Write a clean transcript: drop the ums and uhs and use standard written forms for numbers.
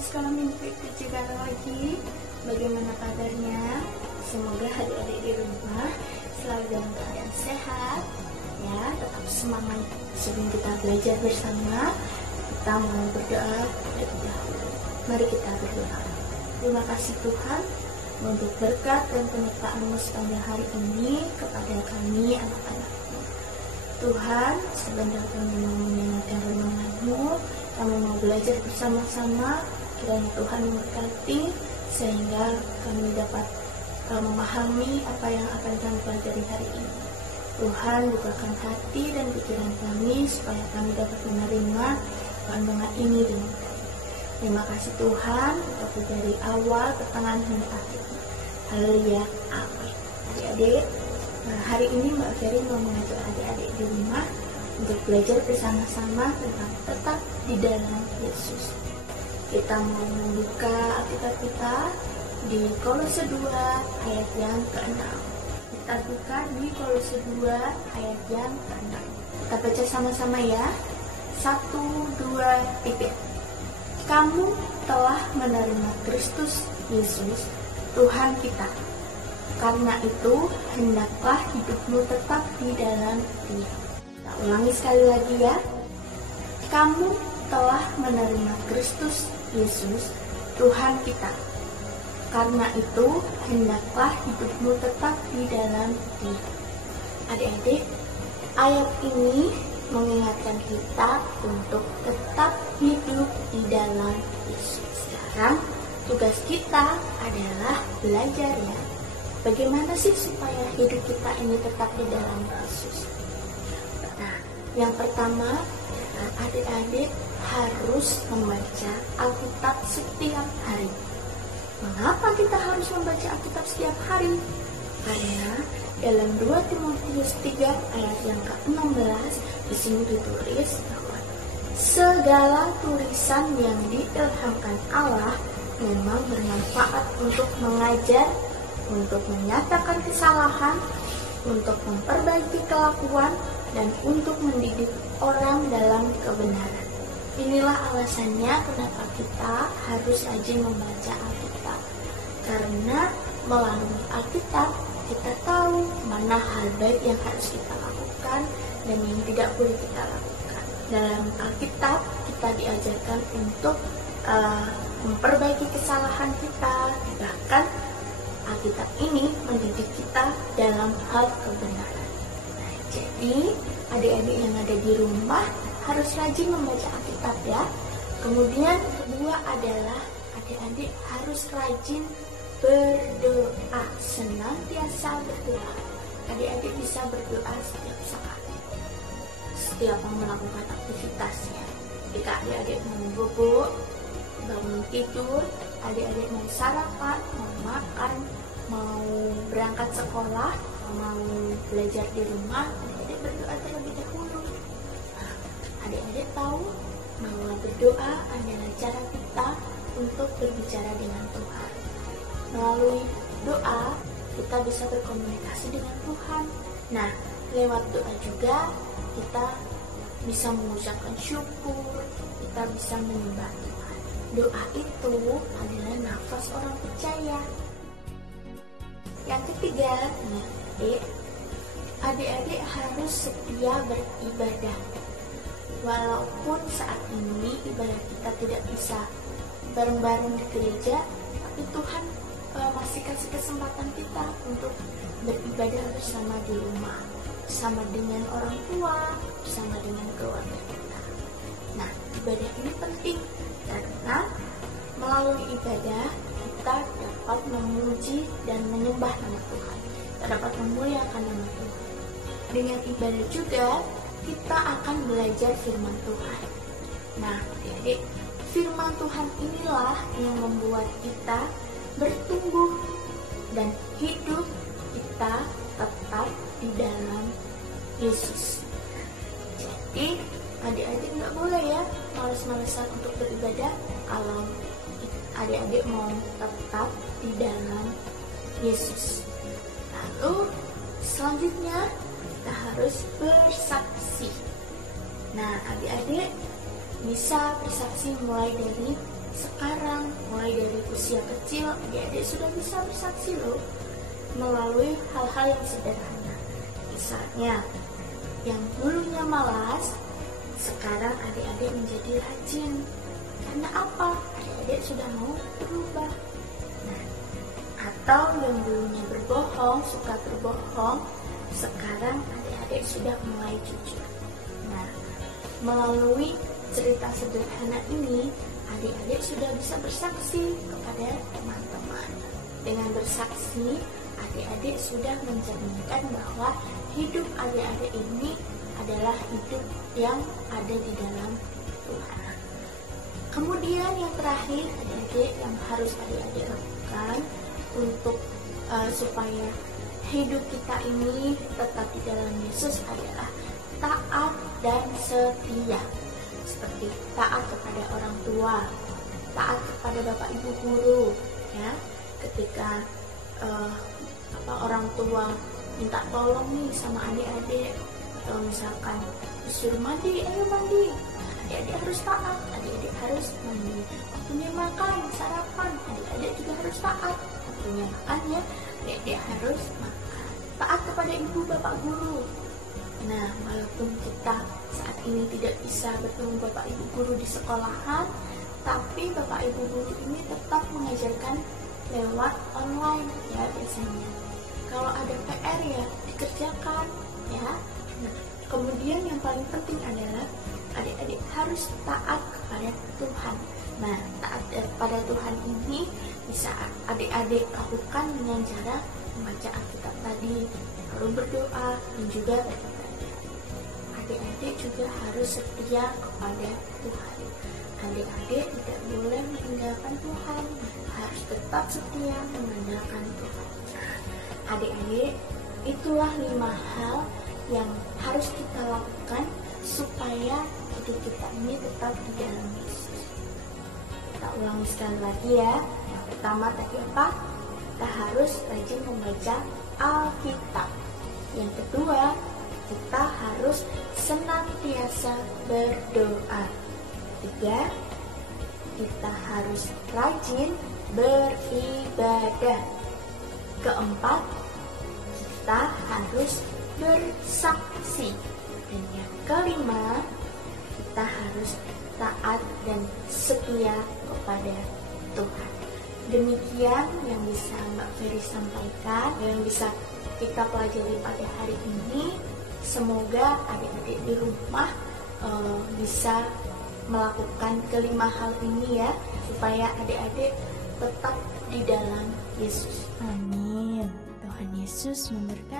sekolah mimpi juga lagi. Bagaimana kabarnya? Semoga adik-adik di rumah selalu dalam keadaan sehat, ya, tetap semangat. Sebelum kita belajar bersama, kita mau berdoa terlebih dahulu. Mari kita berdoa. Terima kasih Tuhan untuk berkat dan penyertaan-Mu sepanjang hari ini kepada kami anak-anak-Mu. Tuhan, sebentar kami mau mendengarkan renungan-Mu, kami mau belajar bersama-sama, kiranya Tuhan memberkati sehingga kami dapat memahami apa yang akan kami pelajari hari ini. Tuhan, bukakan hati dan pikiran kami supaya kami dapat menerima renungan ini dengan baik. Terima kasih Tuhan, untuk dari awal, pertengahan hingga akhirnya. Haleluya, amin. Adik-adik, hari ini Mbak Ferry mau mengajak adik-adik di rumah untuk belajar bersama-sama tentang tetap di dalam Yesus. Kita mau membuka Alkitab kita di Kolose 2 ayat yang ke-6. Kita buka di Kolose 2 ayat yang ke-6. Kita baca sama-sama ya. 1, 2, titik. Kamu telah menerima Kristus Yesus, Tuhan kita. Karena itu, hendaklah hidupmu tetap di dalam Dia. Kita ulangi sekali lagi ya. Kamu telah menerima Kristus Yesus, Tuhan kita. Karena itu, hendaklah hidupmu tetap di dalam Dia. Adik-adik, ayat ini mengingatkan kita untuk tetap hidup di dalam Yesus. Sekarang, tugas kita adalah belajar ya. Bagaimana sih supaya hidup kita ini tetap di dalam Yesus? Nah, yang pertama, adik-adik harus membaca Alkitab setiap hari. Mengapa kita harus membaca Alkitab setiap hari? Karena dalam 2 Timotius 3 ayat yang ke-16 di sini ditulis bahwa segala tulisan yang diilhamkan Allah memang bermanfaat untuk mengajar, untuk menyatakan kesalahan, untuk memperbaiki kelakuan, dan untuk mendidik orang dalam kebenaran. Inilah alasannya kenapa kita harus rajin membaca Alkitab. Karena melalui Alkitab kita tahu mana hal baik yang harus kita lakukan dan yang tidak boleh kita lakukan. Dalam Alkitab kita diajarkan untuk memperbaiki kesalahan kita. Bahkan Alkitab ini mendidik kita dalam hal kebenaran. Nah, jadi adik-adik yang ada di rumah harus rajin membaca Alkitab ya. Kemudian kedua adalah adik-adik harus rajin berdoa, senantiasa berdoa. Adik-adik bisa berdoa setiap saat, setiap melakukan aktivitasnya. Jika adik-adik mau bubuk, bangun tidur, adik-adik mau sarapan, mau makan, mau berangkat sekolah, mau belajar di rumah, adik-adik berdoa terlebih dahulu. Nah, adik-adik tahu bahwa berdoa adalah cara kita untuk berbicara dengan Tuhan. Melalui doa, kita bisa berkomunikasi dengan Tuhan. Nah, lewat doa juga kita bisa mengucapkan syukur, kita bisa menyembah Tuhan. Doa itu adalah nafas orang percaya. Yang ketiga, adik-adik harus setia beribadah. Walaupun saat ini ibadah kita tidak bisa bareng-bareng di gereja, tapi Tuhan masih kasih kesempatan kita untuk beribadah bersama di rumah, bersama dengan orang tua, bersama dengan keluarga kita. Nah, ibadah ini penting karena melalui ibadah kita dapat memuji dan menyembah nama Tuhan. Kita dapat memuliakan nama Tuhan. Dengan ibadah juga kita akan belajar firman Tuhan. Nah, adik-adik, firman Tuhan inilah yang membuat kita bertumbuh dan hidup kita tetap di dalam Yesus. Jadi adik-adik nggak boleh ya malas-malasan untuk beribadah kalau adik-adik mau tetap di dalam Yesus. Lalu selanjutnya kita harus bersaksi. Nah, adik-adik bisa bersaksi mulai dari sekarang, mulai dari usia kecil. Adik-adik sudah bisa bersaksi loh, melalui hal-hal yang sederhana. Misalnya, yang dulunya malas, sekarang adik-adik menjadi rajin. Karena apa? Adik-adik sudah mau berubah. Nah, atau yang dulunya berbohong, suka berbohong, sekarang adik-adik sudah mulai jujur. Nah, melalui cerita sederhana ini, adik-adik sudah bisa bersaksi kepada teman-teman. Dengan bersaksi, adik-adik sudah mencerminkan bahwa hidup adik-adik ini adalah hidup yang ada di dalam Tuhan. Kemudian yang terakhir, adik-adik yang harus adik-adik lakukan untuk supaya hidup kita ini tetap di dalam Yesus adalah taat dan setia. Seperti taat kepada orang tua, taat kepada bapak ibu guru, ya. Ketika orang tua minta tolong nih sama adik-adik, atau misalkan disuruh mandi, ayo mandi, adik-adik harus taat, adik-adik harus mandi. Waktunya makan, sarapan, adik-adik juga harus taat, waktunya makan ya, adik-adik harus makan. Taat kepada ibu bapak guru. Nah, walaupun kita saat ini tidak bisa bertemu bapak ibu guru di sekolahan, tapi bapak ibu guru ini tetap mengajarkan lewat online ya biasanya. Kalau ada PR ya dikerjakan ya. Nah, kemudian yang paling penting adalah adik-adik harus taat kepada Tuhan. Nah, taat kepada Tuhan ini bisa adik-adik lakukan dengan cara membaca Alkitab tadi, lalu berdoa dan juga beribadah. Adik-adik juga harus setia kepada Tuhan. Adik-adik tidak boleh meninggalkan Tuhan, harus tetap setia mengandalkan Tuhan. Adik-adik, itulah 5 hal yang harus kita lakukan supaya hidup kita ini tetap di dalam Yesus. Kita ulangi sekali lagi ya. Yang pertama tadi apa? Kita harus rajin membaca Alkitab. Yang kedua, kita harus senantiasa berdoa. Ketiga, kita harus rajin beribadah. Keempat, kita harus bersaksi. Dan yang kelima, kita harus taat dan setia kepada Tuhan. Demikian yang bisa Mbak Ferry sampaikan, yang bisa kita pelajari pada hari ini. Semoga adik-adik di rumah bisa melakukan kelima hal ini ya, supaya adik-adik tetap di dalam Yesus. Amin. Tuhan Yesus memberkati.